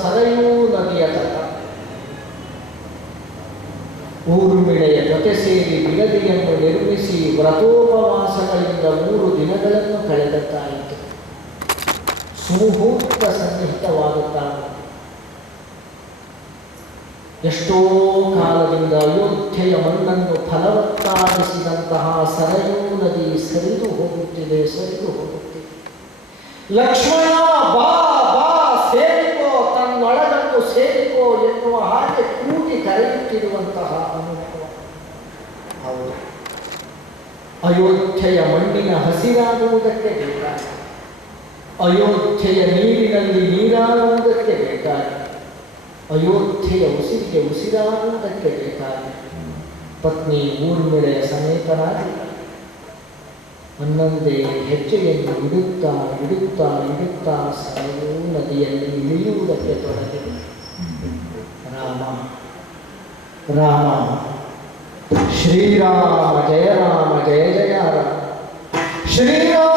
ಸರಯೂ ನದಿಯ ತಟ ಊರ್ಮಿಳೆಯ ಜೊತೆ ಸೇರಿ ಬಿಡದಿಯನ್ನು ನಿರ್ಮಿಸಿ ವ್ರತೋಪವಾಸಗಳಿಂದ 3 ದಿನಗಳನ್ನು ಕಳೆದದ್ದಾಯಿತು. ಸುಮುಹೂರ್ತ ಸನ್ನಿಹಿತವಾಗುತ್ತಾನೆ. ಎಷ್ಟೋ ಕಾಲದಿಂದ ಅಯೋಧ್ಯೆಯ ಮಣ್ಣನ್ನು ಫಲವತ್ತಾಗಿಸಿದಂತಹ ಸರಯೂ ನದಿ ಸರಿದು ಹೋಗುತ್ತಿದೆ. ಲಕ್ಷ್ಮಣ ಬಾ ಬಾ ಸೇರಿಕೋ, ತನ್ನೊಳಗನ್ನು ಸೇರಿಕೋ ಎನ್ನುವ ಹಾಗೆ ಕೂಗಿ ಕರೆಯುತ್ತಿರುವಂತಹ ಅನುಭವ. ಹೌದು, ಅಯೋಧ್ಯೆಯ ಮಣ್ಣಿನ ಹಸಿರಾಗುವುದಕ್ಕೆ ಬೇಕಾಗಿ, ಅಯೋಧ್ಯೆಯ ನೀರಿನಲ್ಲಿ ನೀರಾಡುವುದಕ್ಕೆ ಬೇಕಾಗಿ, ಅಯೋಧ್ಯೆಯ ಉಸಿರಿಗೆ ಉಸಿರಾಡುವುದಕ್ಕೆ ಬೇಕಾಗಿ ಪತ್ನಿ ಊರ್ಮಿಳೆಯ ಸಮೇತರಾಗಿ 11 ಹೆಜ್ಜೆಯನ್ನು ಇಡುತ್ತಾ ಸರಯೂ ನದಿಯಲ್ಲಿ ಇಳಿಯುವುದಕ್ಕೆ ತೊಡಗಿದೆ. ರಾಮ ರಾಮ ಶ್ರೀರಾಮ ಜಯ ರಾಮ ಜಯ ಜಯ ರಾಮ ಶ್ರೀರಾಮ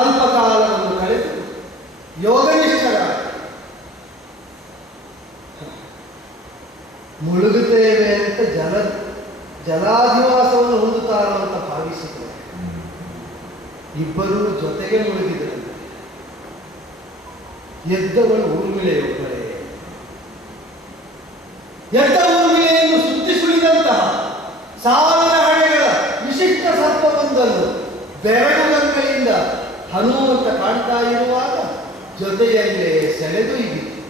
ಅಲ್ಪಕಾಲವನ್ನು ಕಳೆದು ಯೋಗನಿಷ್ಠರಾಗಿ ಮುಳುಗುತ್ತೇವೆ ಅಂತ ಜಲಾಧಿವಾಸವನ್ನು ಹೊಂದುತ್ತಾರೋ ಅಂತ ಭಾವಿಸಿದರು. ಇಬ್ಬರೂ ಜೊತೆಗೆ ಮುಳುಗಿದರು. ಎದ್ದವಳು ಊರ್ಮಿಳೆಯೊಬ್ಬಳೇ. ಎದ್ದ ಊರ್ಮಿಳೆಯನ್ನು ಸುತ್ತಿ ಸುಳಿದಂತಹ 1000 ಹಣೆಗಳ ವಿಶಿಷ್ಟ ಸರ್ಪವೊಂದನ್ನು ಬೆರಳುಗಳಿಂದ ಹನುಮಂತ ಕಾಣ್ತಾ ಇರುವಾಗ ಜೊತೆಯಲ್ಲೇ ಸೆಳೆದೊಯ್ದಿತ್ತು.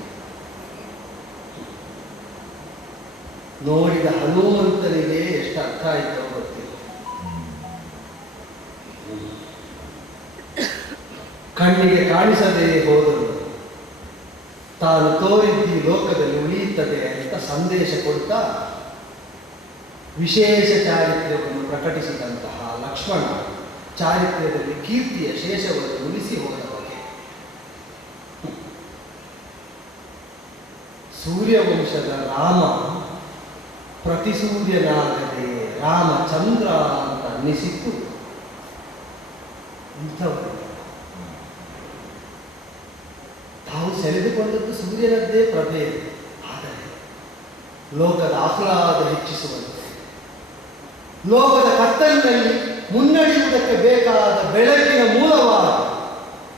ನೋಡಿದ ಹನುಮಂತನಿಗೆ ಎಷ್ಟು ಅರ್ಥ ಆಯಿತೋ ಗೊತ್ತಿಲ್ಲ. ಕಣ್ಣಿಗೆ ಕಾಣಿಸದೇ ಹೋದರು. ತಾನು ತೋರಿದ್ದಿ ಲೋಕದಲ್ಲಿ ಉಳಿಯುತ್ತದೆ ಅಂತ ಸಂದೇಶ ಕೊಡ್ತಾ ವಿಶೇಷ ಚಾರಿತ್ರ್ಯವನ್ನು ಪ್ರಕಟಿಸಿದಂತಹ ಲಕ್ಷ್ಮಣ ಚಾರಿತ್ರ್ಯದಲ್ಲಿ ಕೀರ್ತಿಯ ಶೇಷವನ್ನು ಉಳಿಸಿ ಹೋದ ಬಗೆ. ಸೂರ್ಯವಂಶದ ರಾಮ ಪ್ರತಿಸೂರ್ಯನಾಗದೆ ರಾಮಚಂದ್ರ ಅಂತ ಅನ್ನಿಸಿತ್ತು ಇಂಥವರು. ತಾವು ಸೆಳೆದುಕೊಂಡದ್ದು ಸೂರ್ಯನದ್ದೇ ಪ್ರಭೆ. ಆದರೆ ಲೋಕದ ಆಹ್ಲಾದ ಹೆಚ್ಚಿಸುವಂತೆ, ಲೋಕದ ಕತ್ತಲಿನಲ್ಲಿ ಮುನ್ನಡೆಯುವುದಕ್ಕೆ ಬೇಕಾದ ಬೆಳಕಿನ ಮೂಲವಾದ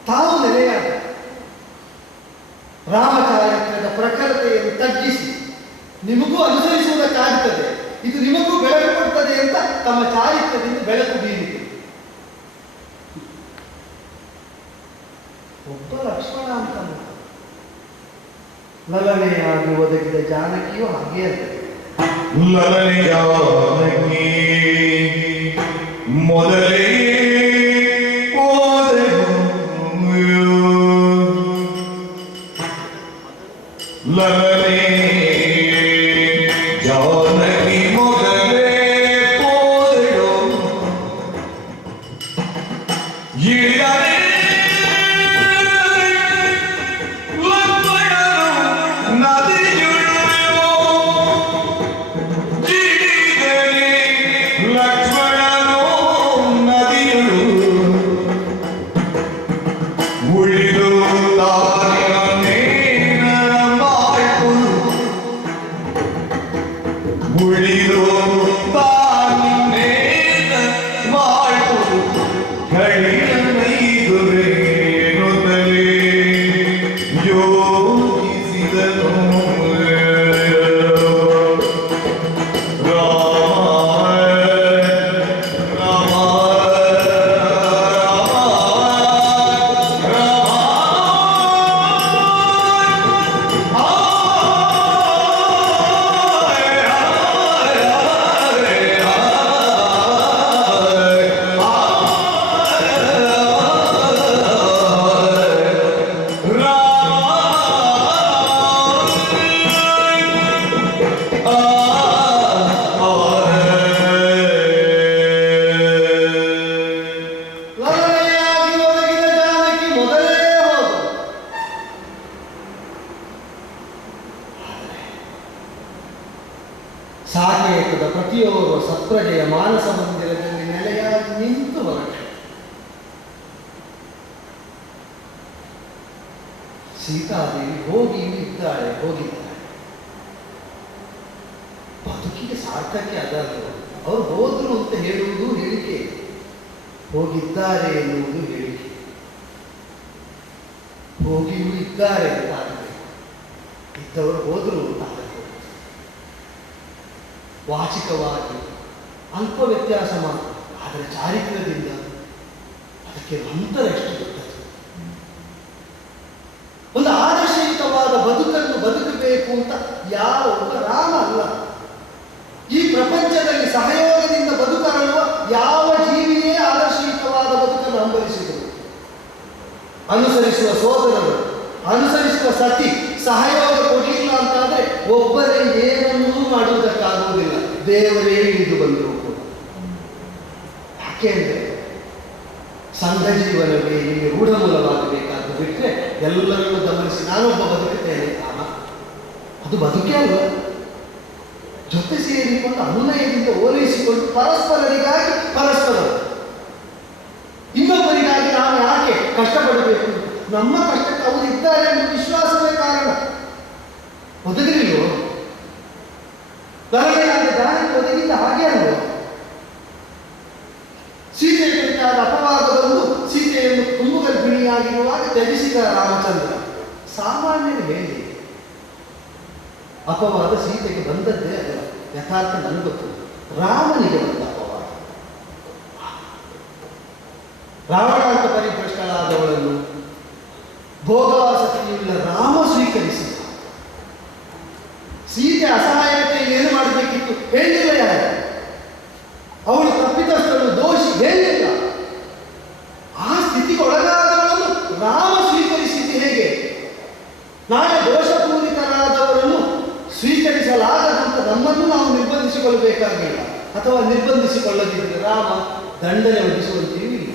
ತಾವು ನೆಲೆಯಾದ ರಾಮಚಾರಿತ್ರ್ಯದ ಪ್ರಖರತೆಯನ್ನು ತಗ್ಗಿಸಿ ನಿಮಗೂ ಅನುಸರಿಸುವುದಕ್ಕಾಗುತ್ತದೆ, ಇದು ನಿಮಗೂ ಬೆಳಕು ಕೊಡ್ತದೆ ಅಂತ ತಮ್ಮ ಚಾರಿತ್ರ್ಯದಿಂದ ಬೆಳಕು ಬೀರಿತು. ಒಬ್ಬ ಲಕ್ಷ್ಮಣ ಅಂತ ಲಲನೆಯಾಗಿ ಒದಗಿದ ಜಾನಕಿಯು ಹಾಗೆ ಅಂತ ಸಾಕೇತದ ಪ್ರತಿಯೋರ್ವ ಸತ್ಪ್ರಜೆಯ ಮಾನಸ ಮಂದಿರದಲ್ಲಿ ನೆಲೆಯಾಗಿ ನಿಂತು ಹೊರಟೆ. ಸೀತಾದೇವಿ ಹೋಗಿದ್ದಾಳೆ. ಬದುಕಿಗೆ ಸಾರ್ಥಕ್ಕೆ ಅದಲ್ಲ. ಅವರು ಹೋದ್ರು ಅಂತ ಹೇಳುವುದು ಹೇಳಿಕೆ, ಹೋಗಿದ್ದಾರೆ ಎನ್ನುವುದು ಹೇಳಿಕೆ. ಹೋಗಿಯೂ ಇದ್ದಾರೆ ಅಂತ ಆಗಬೇಕು, ಇದ್ದವರು ಹೋದ್ರು ಅಂತ ಆಗಬೇಕು. ವಾಚಿಕವಾಗಿ ಅಲ್ಪ ವ್ಯತ್ಯಾಸ ಮಾತ್ರ, ಆದರೆ ಚಾರಿತ್ರ್ಯದಿಂದ ಅದಕ್ಕೆ ಅಂತರ ಎಷ್ಟು ದೊಡ್ಡದು. ಒಂದು ಆದರ್ಶಯುತವಾದ ಬದುಕನ್ನು ಬದುಕಬೇಕು ಅಂತ ಯಾವ ಒಬ್ಬ ರಾಮ ಅಲ್ಲ, ಈ ಪ್ರಪಂಚದಲ್ಲಿ ಸಹಯೋಗದಿಂದ ಬದುಕರಳುವ ಯಾವ ಜೀವಿಯೇ ಆದರ್ಶಯುತವಾದ ಬದುಕನ್ನು ಹಂಬಲಿಸಿದರು. ಅನುಸರಿಸುವ ಸೋದರರು, ಅನುಸರಿಸುವ ಸತಿ ಸಹಯೋಗ ಕೊಡಲಿಲ್ಲ ಅಂತಾದ್ರೆ ಒಬ್ಬರೇ ಏನನ್ನೂ ಮಾಡುವುದಕ್ಕಾಗುವುದಿಲ್ಲ, ದೇವರೇ ಇಳಿದು ಬಂದರು ಕೂಡ. ಯಾಕೆಂದ್ರೆ ಸಂಘ ಜೀವನವೇ ಇಲ್ಲಿ ರೂಢಮೂಲವಾಗಬೇಕಾದ್ದು ಬಿಟ್ಟರೆ ಎಲ್ಲರನ್ನೂ ಗಮನಿಸಿ ನಾನೊಬ್ಬ ಬದುಕುತ್ತೇನೆ ಅದು ಬದುಕೇ ಅಲ್ಲ. ಜೊತೆ ಸೇರಿಕೊಂಡು ಅನುನಯದಿಂದ ಓಲೈಸಿಕೊಂಡು ಪರಸ್ಪರರಿಗಾಗಿ ಪರಸ್ಪರ, ಇನ್ನೊಬ್ಬರಿಗಾಗಿ ನಾವು ಯಾಕೆ ಕಷ್ಟಪಡಬೇಕು? ನಮ್ಮ ಕಷ್ಟಕ್ಕೆ ಅವರು ಇದ್ದಾರೆ ಎಂಬ ವಿಶ್ವಾಸವೇ ಕಾರಣ. ಒದಗಲಿಲ್ವೋ? ದಾರಿ ಒದಗಿದ್ದ ಹಾಗೆ ಅಲ್ವೋ? ಸೀತೆ ಕುರಿತಾದ ಅಪವಾದವನ್ನು ಸೀತೆಯನ್ನು ತುಂಬು ಗರ್ಭಿಣಿಯಾಗಿರುವಾಗ ತ್ಯಜಿಸಿದ ರಾಮಚಂದ್ರ. ಸಾಮಾನ್ಯರು ಹೇಳಿ ಅಪವಾದ ಸೀತೆಗೆ ಬಂದದ್ದೇ ಅಲ್ಲ, ಯಥಾರ್ಥ ನನಗೆ ಗೊತ್ತು. ರಾಮನಿಗೆ ಬಂದ ಅಪವಾದ, ರಾವಣ ಅಂತ ಪರಿಭ್ರಷ್ಟಳಾದವಳನ್ನು ಭೋಗವಾಸಕ್ತಿಯುಳ್ಳ ರಾಮ ಸ್ವೀಕರಿಸಿದ. ಸೀತೆ ಅಸಹಾಯಕತೆ ಏನು ಮಾಡಬೇಕಿತ್ತು ಹೇಳಿಲ್ಲ ಯಾರು, ಅವಳು ತಪ್ಪಿತಸ್ಥಳು ದೋಷಿ ಹೇಳಿಲ್ಲ. ಆ ಸ್ಥಿತಿಗೆ ಒಳಗಾದವಳನ್ನು ರಾಮ ಸ್ವೀಕರಿಸಿದ್ದು ಹೇಗೆ? ನಾಳೆ ದೋಷಪೂರಿತರಾದವರನ್ನು ಸ್ವೀಕರಿಸಲಾಗದಂತ ನಮ್ಮನ್ನು ನಾವು ನಿರ್ಬಂಧಿಸಿಕೊಳ್ಳಬೇಕಾಗಿಲ್ಲ, ಅಥವಾ ನಿರ್ಬಂಧಿಸಿಕೊಳ್ಳದಿದ್ದರೆ ರಾಮ ದಂಡನೆ ಒದಗಿಸುವಂತೆಯೂ ಇಲ್ಲ.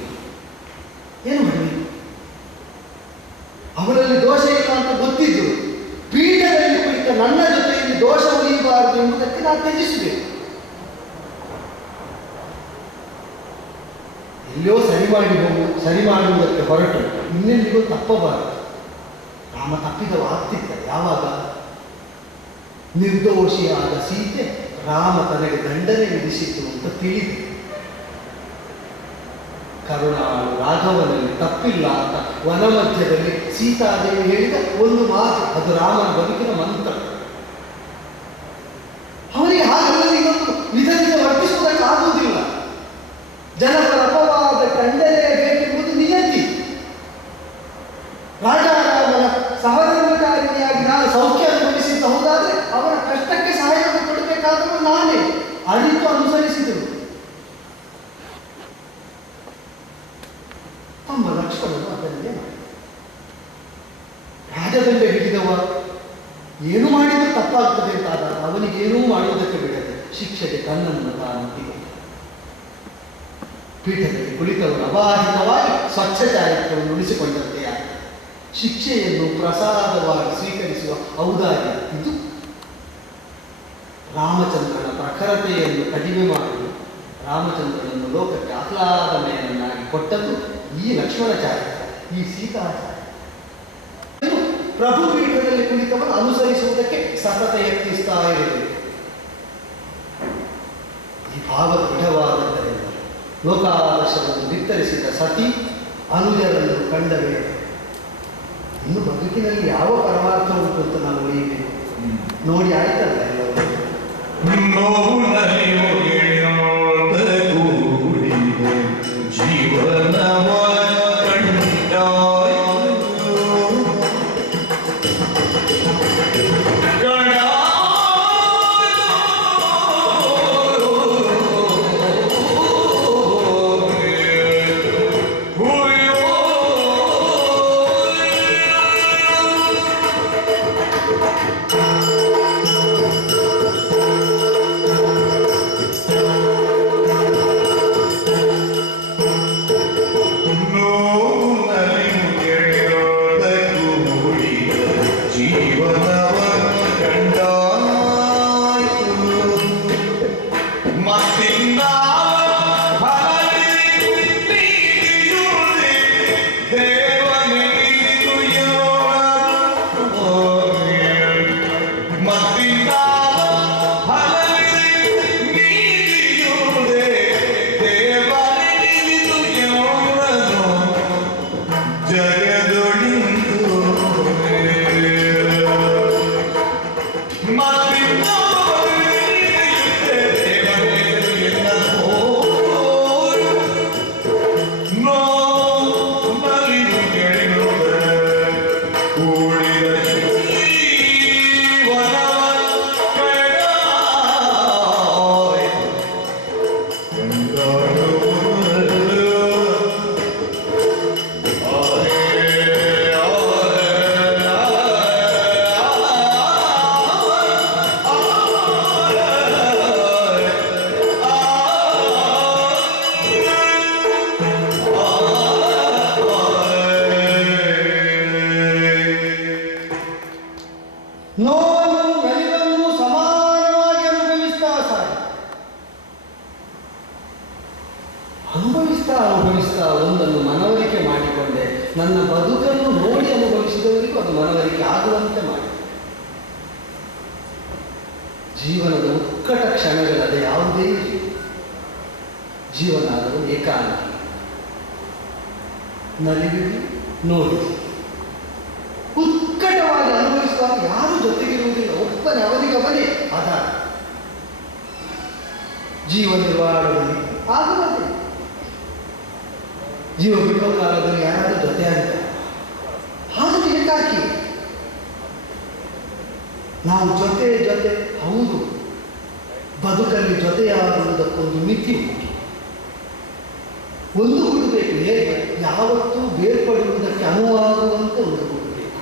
ಏನು ಮಾಡಿ? ಅವರಲ್ಲಿ ದೋಷ ಇಲ್ಲ ಅಂತ ಗೊತ್ತಿದ್ದು ಪೀಠದಲ್ಲಿ ಕುಳಿತ ನನ್ನ ಜೊತೆಯಲ್ಲಿ ದೋಷ ಉಳಿಯಬಾರದು ಎಂಬುದಕ್ಕೆ ನಾವು ತ್ಯಜಿಸಬೇಕು. ಎಲ್ಲೋ ಸರಿ ಮಾಡುವುದಕ್ಕೆ ಹೊರಟು ಇನ್ನೆಲ್ಲಿಗೂ ತಪ್ಪಬಾರದು. ರಾಮ ತಪ್ಪಿದವಾಗ್ತಿದ್ದ ಯಾವಾಗ? ನಿರ್ದೋಷಿಯಾದ ಸೀತೆ ರಾಮ ತನಗೆ ದಂಡನೆ ವಿಧಿಸಿತು ಅಂತ ತಿಳಿದು ಕರುಣಾಳು ರಾಘವನಲ್ಲಿ ತಪ್ಪಿಲ್ಲ ಅಂತ ವನ ಮಧ್ಯದಲ್ಲಿ ಸೀತಾದೇವಿ ಹೇಳಿದ ಒಂದು ಮಾತು, ಅದು ರಾಮನ ಬದುಕಿನ ಮಂತ್ರ. ಅವರಿಗೆ ಹಾಗಾಗಿ ಇನ್ನೊಂದು ವಿಧದಿಂದ ವರ್ತಿಸುವುದಕ್ಕಾಗುವುದಿಲ್ಲ. ಜನಪರ ಅಪವಾದ ಖಂಡನೆಯಬೇಕೆಂಬುದು ನಿಯತಿ. ರಾಜಾರಾಮನ ಸಹಧರ್ಮಕಾರಿಣಿಯಾಗಿ ನಾನು ಸೌಖ್ಯ ಅನುಭವಿಸಿದ್ದು ಹೌದಾದ್ರೆ ಅವರ ಕಷ್ಟಕ್ಕೆ ಸಹಾಯ ಕೊಡಬೇಕಾದರೂ ನಾನೇ ಅರಿತು ಅನುಸರಿಸಿದರು. ತಮ್ಮ ಲಕ್ಷ್ಮಣನು ಅದನ್ನೇ ಮಾಡಿ ರಾಜದಂಡ ಹಿಡಿದವ ಏನು ಮಾಡಿದರೂ ತಪ್ಪಾಗ್ತದೆ ಅಂತಾದಾಗ ಅವನಿಗೇನೂ ಮಾಡುವುದಕ್ಕೆ ಬಿಡದೆ ಶಿಕ್ಷೆಗೆ ತನ್ನನ್ನು ತಾನು ತೆಗೆದ. ಪೀಠದಲ್ಲಿ ಕುಳಿತವರು ಅಬಾಧಿತವಾಗಿ ಸ್ವಚ್ಛ ಚಾರಿತ್ರ್ಯವನ್ನು ಉಳಿಸಿಕೊಂಡಂತೆ ಶಿಕ್ಷೆಯನ್ನು ಪ್ರಸಾದವಾಗಿ ಸ್ವೀಕರಿಸುವ ಔದಾರ್ಯ ಇದು. ರಾಮಚಂದ್ರನ ಪ್ರಖರತೆಯನ್ನು ಕಡಿಮೆ ಮಾಡಿ ರಾಮಚಂದ್ರನನ್ನು ಲೋಕಕ್ಕೆ ಆಹ್ಲಾದಮಯನನ್ನಾಗಿ ಕೊಟ್ಟದ್ದು ಈ ಲಕ್ಷ್ಮಣ ಚಾರಿತ್ರ್ಯ, ಈ ಸೀತಾಚಾರ್ಯ. ಪ್ರಭು ಪೀಠದಲ್ಲಿ ಕುಳಿತವರು ಅನುಸರಿಸುವುದಕ್ಕೆ ಸತತ ಯತ್ನಿಸ್ತಾ ಇರಬೇಕು. ಈ ಭಾವ ದೃಢವಾದದ್ದರಿಂದ ಲೋಕಾದರ್ಶವನ್ನು ಬಿತ್ತರಿಸಿದ ಸತಿ ಅನುಜರನ್ನು ಕಂಡವೇ ಇನ್ನು ಬದುಕಿನಲ್ಲಿ ಯಾವ ಪರಮಾರ್ಥ ಉಂಟು ಅಂತ ನಾವು ಉಳಿಯಬೇಕು. ನೋಡಿ ಆಯ್ತಲ್ಲ ಎಲ್ಲವೂ. ನೋವನ್ನು ನಲಿವನ್ನು ಸಮಾನವಾಗಿ ಅನುಭವಿಸ್ತಾ ಒಂದನ್ನು ಮನವರಿಕೆ ಮಾಡಿಕೊಂಡೆ. ನನ್ನ ಬದುಕನ್ನು ನೋಡಿ ಅನುಭವಿಸಿದವರಿಗೂ ಅದು ಮನವರಿಕೆ ಆಗುವಂತೆ ಮಾಡಿ. ಜೀವನದ ಉತ್ಕಟ ಕ್ಷಣಗಳದ ಯಾವುದೇ ಜೀವನ ಆದರೂ ಏಕಾಂಗಿ. ನಲಿಬಿಡಿ ನೋಡಿ ಉತ್ಕಟವಾಗಿ ಅನುಭವಿಸುವಾಗ ಯಾರು ಜೊತೆಗಿರುವುದಿಲ್ಲ, ಒಬ್ಬನೇ ಅವನಿಗವನೇ ಆಧಾರ. ಜೀವ ನಿರ್ವಹಣೆಯಲ್ಲಿ ಆಗುತ್ತದೆ. ಜೀವ ಬಿಡುವ ಕಾಲದಲ್ಲಿ ಯಾರಾದರೂ ಜೊತೆಯಾಗಿದ್ದಾರೆ, ಹಾಗೆ ಏಕಾಕಿ. ನಾವು ಜೊತೆ ಹೌದು, ಬದುಕಲ್ಲಿ ಜೊತೆಯಾಗುವುದಕ್ಕೊಂದು ಮಿತಿ ಉಂಟು. ಒಂದು ಹುಡುಬೇಕು, ಹೇಗೆ ಯಾವತ್ತೂ ಬೇರ್ಪಡುವುದಕ್ಕೆ ಅನುವಾಗುವಂತೆ ಒಂದು ಹುಡುಬೇಕು.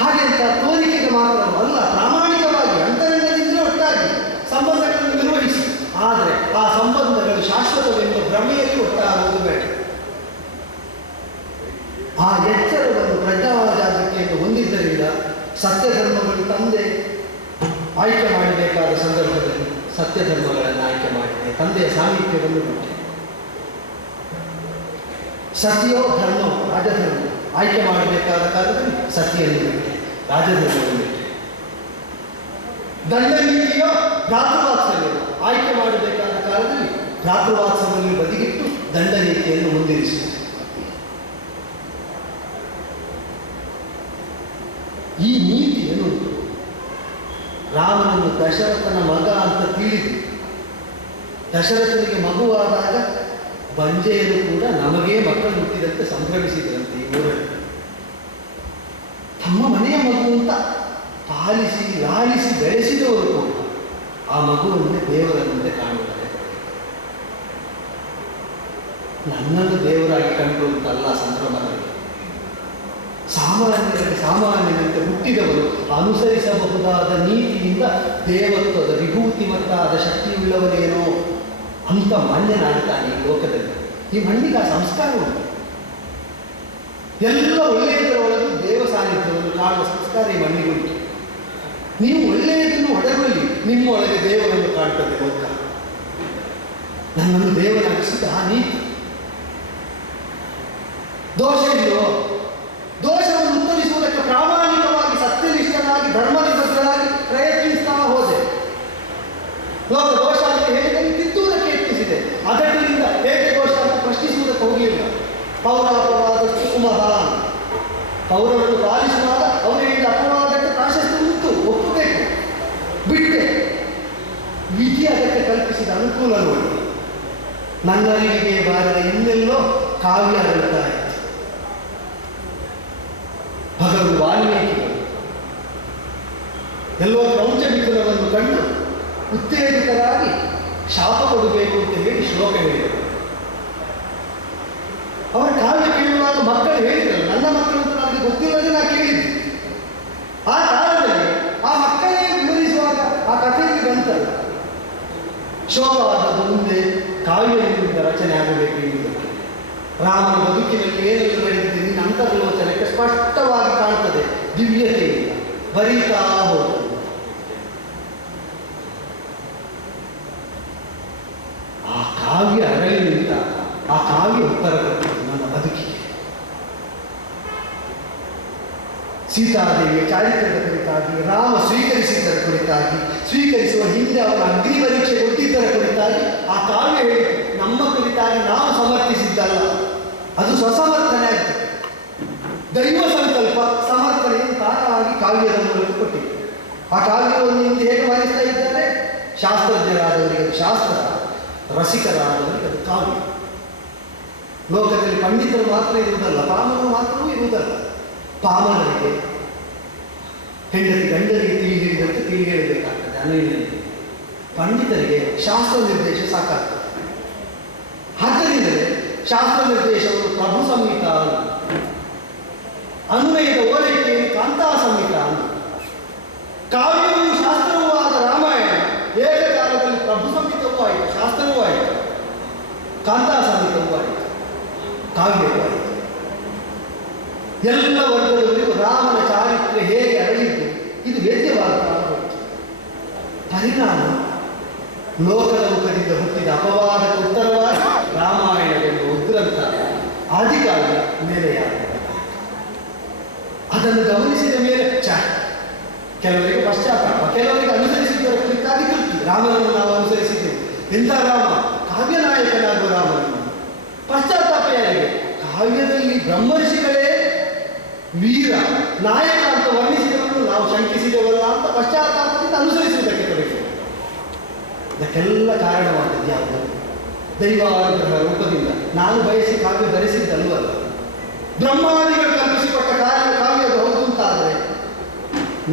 ಹಾಗೆ ಅಂತ ತೋರಿಕೆಗೆ ಮಾತ್ರ ಅಲ್ಲ, ಪ್ರಾಮಾಣಿಕವಾಗಿ ಅಂತರಂಗದಿಂದಲೇ ಒಟ್ಟಾಗಿ ಸಂಬಂಧಗಳನ್ನು ನಿರ್ವಹಿಸಿ. ಆದರೆ ಆ ಸಂಬಂಧಗಳು ಶಾಶ್ವತವೆಂಬ ಭ್ರಮೆಯಲ್ಲಿ ಒಟ್ಟಾಗುವುದು ಬೇಡ. ಆ ಎಚ್ಚರವನ್ನು ಪ್ರಜ್ಞಾಜಾಗೃತಿಯನ್ನು ಹೊಂದಿದ್ದರಿಂದ ಸತ್ಯಧರ್ಮಗಳು ತಂದೆ ಆಯ್ಕೆ ಮಾಡಬೇಕಾದ ಸಂದರ್ಭದಲ್ಲಿ ಸತ್ಯಧರ್ಮಗಳನ್ನು ಆಯ್ಕೆ ಮಾಡಿದೆ. ತಂದೆಯ ಸಾಮೀಪ್ಯವನ್ನು ಬಿಟ್ಟೆ. ಸತಿಯೋ ಧರ್ಮ ರಾಜಧರ್ಮ ಆಯ್ಕೆ ಮಾಡಬೇಕಾದ ಕಾಲದಲ್ಲಿ ಸತಿಯನ್ನು ಬಿಟ್ಟೆ, ರಾಜಧರ್ಮವನ್ನು ಬಿಟ್ಟೆ. ದಂಡ ನೀತಿಯೋ ಭ್ರಾತೃವಾತ್ಸಲ್ಯ ಆಯ್ಕೆ ಮಾಡಬೇಕಾದ ಕಾಲದಲ್ಲಿ ಭ್ರಾತೃವಾತ್ಸಲ್ಯವನ್ನು ಬದಿಗಿಟ್ಟು ದಂಡ ನೀತಿಯನ್ನು ಮುಂದಿರಿಸಿದೆ. ಈ ನೀತಿ ಏನುಂಟು, ರಾಮನನ್ನು ದಶರಥನ ಮಗ ಅಂತ ತಿಳಿದು ದಶರಥನಿಗೆ ಮಗುವಾದಾಗ ಬಂಜೆಯರು ಕೂಡ ನಮಗೇ ಮಕ್ಕಳು ಹುಟ್ಟಿದಂತೆ ಸಂಭ್ರಮಿಸಿದ್ರಂತೆ. ಈ ಊರಲ್ಲಿ ತಮ್ಮ ಮನೆಯ ಮಗು ಅಂತ ಪಾಲಿಸಿ ಲಾಲಿಸಿ ಬೆಳೆಸಿದವರು ಕೂಡ ಆ ಮಗುವನ್ನೇ ದೇವರ ಮುಂದೆ ಕಾಣುತ್ತಾರೆ. ನನ್ನನ್ನು ದೇವರಾಗಿ ಕಂಡು ಅಂತಲ್ಲ ಸಂಭ್ರಮದಲ್ಲಿ. ಸಾಮಾನ್ಯನಂತೆ ಹುಟ್ಟಿದವರು ಅನುಸರಿಸಬಹುದಾದ ನೀತಿಯಿಂದ ದೇವತ್ವದ ವಿಭೂತಿಮತ್ತಾದ ಶಕ್ತಿಯುಳ್ಳವನೇನೋ ಅಂತ ಮಾನ್ಯನಾಗ್ತಾನೆ ಈ ಲೋಕದಲ್ಲಿ. ಈ ಮಣ್ಣಿಗೆ ಆ ಸಂಸ್ಕಾರ ಉಂಟು. ಎಲ್ಲ ಒಳ್ಳೆಯದರೊಳಗೂ ದೇವ ಸಾನ್ನಿಧ್ಯವನ್ನು ಕಾಣುವ ಸಂಸ್ಕಾರ ಈ ಮಣ್ಣಿಗುಂಟು. ನೀವು ಒಳ್ಳೆಯದನ್ನು ಒಡೆಗೊಳ್ಳಿ, ನಿಮ್ಮ ಒಳಗೆ ದೇವರನ್ನು ಕಾಣ್ತದೆ ಲೋಕ. ನನ್ನನ್ನು ದೇವರಾಗಿಸಿದ ಆ ನೀತಿ. ದೋಷ ಇಲ್ಲೋ, ದೋಷವನ್ನು ಉತ್ತರಿಸುವುದಕ್ಕೆ ಪ್ರಾಮಾಣಿಕವಾಗಿ ಸತ್ಯನಿಷ್ಠನಾಗಿ ಧರ್ಮನಿಬದ್ಧರಾಗಿ ಪ್ರಯತ್ನಿಸ್ತಾ ಹೋದೆ. ಲೋಕ ದೋಷ ಅಂತ ಹೇಳಿದ ಪೌರಾಪವಾದಕ್ಕೆ ಸುಮಹಾನ್. ಪೌರವನ್ನು ಪಾಲಿಸುವಾಗ ಅವರಿಗೆ ಅಪವಾದಕ್ಕೆ ಪ್ರಾಶಸ್ತ್ಯ ಉಂಟು, ಒಪ್ಪಬೇಕು. ಬಿಟ್ಟೆ ವಿಧಿ ಅದಕ್ಕೆ ಕಲ್ಪಿಸಿದ ಅನುಕೂಲ ನೋಡಿ. ನನ್ನಲ್ಲಿಗೆ ಬಾರದ ಇನ್ನೆಲ್ಲೋ ಕಾವ್ಯ ಅರಳುತ್ತಾ ಇತ್ತು. ಭಗವು ವಾಲ್ಮೀಕಿಗಳು ಎಲ್ಲೋ ಕ್ರೌಂಚ ಮಿಥುನವನ್ನು ಕಂಡು ಉತ್ತೇಜಿತರಾಗಿ ಶಾಪ ಕೊಡಬೇಕು ಅಂತ ಹೇಳಿ ಶ್ಲೋಕ ಹೇಳಿದರು. ಅವರ ಕಾವ್ಯ ಕೇಳುವಾಗ ಮಕ್ಕಳು ಹೇಳಿದರು, ನನ್ನ ಮಕ್ಕಳು ಅಂತ ನನಗೆ ಗೊತ್ತಿಲ್ಲದೆ ನಾ ಕೇಳಿದ್ದೆ. ಆ ಕಾಲದಲ್ಲಿ ಆ ಮಕ್ಕಳೇ ವಿವರಿಸುವಾಗ ಆ ಕಥೆಗೆ ಬಂತಲ್ಲ, ಶೋಕವಾದದ್ದು ಮುಂದೆ ಕಾವ್ಯದಿಂದ ರಚನೆ ಆಗಬೇಕು ಎಂಬುದಕ್ಕೆ. ರಾಮನ ಬದುಕಿನಲ್ಲಿ ಏನೆಲ್ಲ ನಡೆದಿದೆ ನಿನ್ನ ಅಂತರ್ಲೋಚನಕ್ಕೆ ಸ್ಪಷ್ಟವಾಗಿ ಕಾಣ್ತದೆ. ದಿವ್ಯತೆಯಿಂದ ಬರೀತಾ ಹೋದ ಆ ಕಾವ್ಯ ಅರಳಿನಿಂದ ಆ ಕಾವ್ಯ ಉತ್ತರ ಕೊಟ್ಟದ್ದು ನನ್ನ ಬದುಕಿಗೆ. ಸೀತಾದೇವಿಯ ಚಾರಿತ್ರ್ಯದ ಕುರಿತಾಗಿ, ರಾಮ ಸ್ವೀಕರಿಸಿದ್ದರ ಕುರಿತಾಗಿ, ಸ್ವೀಕರಿಸುವ ಹಿಂದೆ ಅವರ ಅಗ್ನಿ ಪರೀಕ್ಷೆ ಕೊಟ್ಟಿದ್ದರ ಕುರಿತಾಗಿ ಆ ಕಾವ್ಯ ಹೇಳಿ ನಮ್ಮ ಕುರಿತಾಗಿ ನಾವು ಸಮರ್ಥಿಸಿದ್ದಲ್ಲ, ಅದು ಸ್ವಸಮರ್ಥನೆ ಆಯಿತು. ದೈವ ಸಂಕಲ್ಪ ಸಮರ್ಥನೆಯನ್ನು ಕಾರಣವಾಗಿ ಕಾವ್ಯದ ಮೂಲಕ ಕೊಟ್ಟಿದೆ. ಆ ಕಾವ್ಯವನ್ನು ಇಂದು ಹೇಗೆ ಮಾಡಿಸ್ತಾ ಇದ್ದಾರೆ? ಶಾಸ್ತ್ರಜ್ಞರಾದವರಿಗೆ ಅದು ಶಾಸ್ತ್ರ, ರಸಿಕರಾದವರಿಗೆ ಅದು ಕಾವ್ಯ. ಲೋಕದಲ್ಲಿ ಪಂಡಿತರು ಮಾತ್ರ ಇರುವುದಲ್ಲ, ಪಾಮರರು ಮಾತ್ರವೂ ಇರುವುದಲ್ಲ. ಪಾಮರರಿಗೆ ಹೆಂಡತಿ ಗಂಡನಿಗೆ ತಿಳಿ ಹೇಳಿದಂತೆ ತಿಳಿ ಹೇಳಬೇಕಾಗ್ತದೆ ಅನೈನಲ್ಲಿ. ಪಂಡಿತರಿಗೆ ಶಾಸ್ತ್ರ ನಿರ್ದೇಶ ಸಾಕಾಗ್ತದೆ. ಆದ್ದರಿಂದಲೇ ಶಾಸ್ತ್ರ ನಿರ್ದೇಶವನ್ನು ಪ್ರಭು ಸಂಹಿತ, ಅನ್ವಯದ ಓಲೈಕೆ ಕಾಂತಾ ಸಂಹಿತ. ಕಾವ್ಯವೂ ಶಾಸ್ತ್ರವೂ ಆದ ರಾಮಾಯಣ ಏಕಕಾಲದಲ್ಲಿ ಪ್ರಭು ಸಂಹಿತವೂ ಆಯಿತು, ಶಾಸ್ತ್ರವೂ ಆಯಿತು, ಕಾಂತಾ ಸಂಹಿತವೂ ಆಯಿತು, ಕಾವ್ಯವೂ ಆಯಿತು. ಎಲ್ಲ ವರ್ಗದವರಿಗೂ ರಾಮನ ಚಾರಿತ್ರ್ಯ ಹೇಗೆ ಅರಳಿದ್ದು ಇದು ವೇದ್ಯವಾದ ಪರಿಣಾಮ. ಲೋಕದ ಮುಖದಿಂದ ಹುಟ್ಟಿದ ಅಪವಾದಕ್ಕೆ ಉತ್ತರವಾಗಿ ರಾಮಾಯಣವೆಂಬ ಉದ್ರಂತ ಆದಿಕಾವ್ಯ ಮೇಲೆಯಾದ. ಅದನ್ನು ಗಮನಿಸಿದ ಮೇಲೆ ಕೆಲವರಿಗೆ ಪಶ್ಚಾತ್ತಾಪ, ಕೆಲವರಿಗೆ ಅನುಸರಿಸಿದ್ದರ ಕುರಿತಾಗಿ ತೃಪ್ತಿ. ರಾಮನನ್ನು ನಾವು ಅನುಸರಿಸಿದ್ದೇವೆ, ಎಂಥ ರಾಮ, ಕಾವ್ಯನಾಯಕನಾಗುವ ರಾಮನನ್ನು. ಪಶ್ಚಾತ್ತಾಪ ಯಾರಿಗೆ? ಕಾವ್ಯದಲ್ಲಿ ಬ್ರಹ್ಮರ್ಷಿಗಳೇ ವೀರ ನಾಯಕ ಅಂತ ವರ್ಣಿಸಿದವರನ್ನು ನಾವು ಶಂಕಿಸಿದವಲ್ಲ ಅಂತ ಪಶ್ಚಾತ್ತಾಪದಿಂದ ಅನುಸರಿಸುವುದಕ್ಕೆ ತೊಡಗಿದ್ದೇವೆ. ಇದಕ್ಕೆಲ್ಲ ಕಾರಣವಾದದ್ದು ಯಾವುದು? ದೈವಾನುಗ್ರಹ ರೂಪದಿಂದ. ನಾನು ಬಯಸಿ ಕಾವ್ಯ ಧರಿಸಿದ್ದಲ್ವಲ್ಲ, ಬ್ರಹ್ಮಾದಿಗಳು ಕಲ್ಪಿಸಿಕೊಟ್ಟ ಕಾವ್ಯದ ಹೌದು ಅಂತಾದರೆ